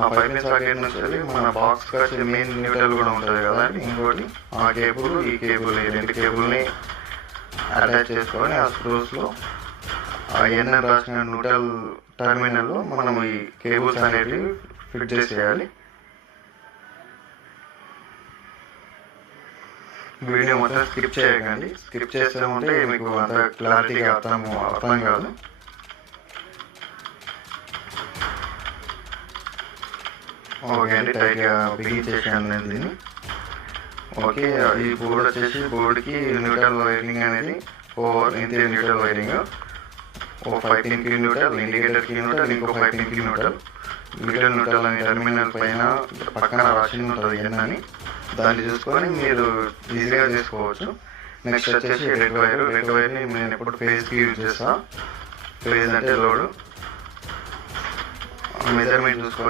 ఆ 5 pin socket నుంచి వెళ్ళి మన బాక్స్ వచ్చే మెయిన్ న్యూట్రల్ కూడా ఉంటుంది కదా, ఇంకోటి ఆ కేబుల్ ఈ కేబుల్ ఈ రెండు కేబుల్ని అటాచ్ చేసుకొని ఆ స్క్రూస్లో ఆ ఎన్ఎన్ రాసిన న్యూట్రల్ టర్మినల్లో మనం ఈ కేబుల్స్ అనేవి ఫిట్ చేసేయాలి. వీడియో మొత్తం స్కిప్ చేయకండి, స్కిప్ చేస్తామంటే మీకు అంత క్లారిటీగా అర్థం కాదు. ఓకే అండి, టైట్గా బిగించేసాను నేను దీన్ని. ఓకే, ఈ బోర్డు వచ్చేసి బోర్డుకి న్యూట్రల్ వైరింగ్ అనేది ఇంతే న్యూట్రల్ వైరింగ్. ఓ 5 పిన్కి న్యూట్రల్, ఇండికేటర్కి న్యూట్రల్, ఇంకో 5 పిన్కి న్యూట్రల్. న్యూట్రల్ అని టర్మినల్ పైన పక్కన రాసి ఉంటుంది ఎన్ అని, దాన్ని చూసుకొని మీరు ఈజీగా చేసుకోవచ్చు. నెక్స్ట్ వచ్చేసి రెడ్ వైర్ని నేను ఎప్పుడు ఫేజ్కి యూజ్ చేస్తాను. ఫేజ్ అంటే లోడ్ మెజర్మెంట్ చూసుకొని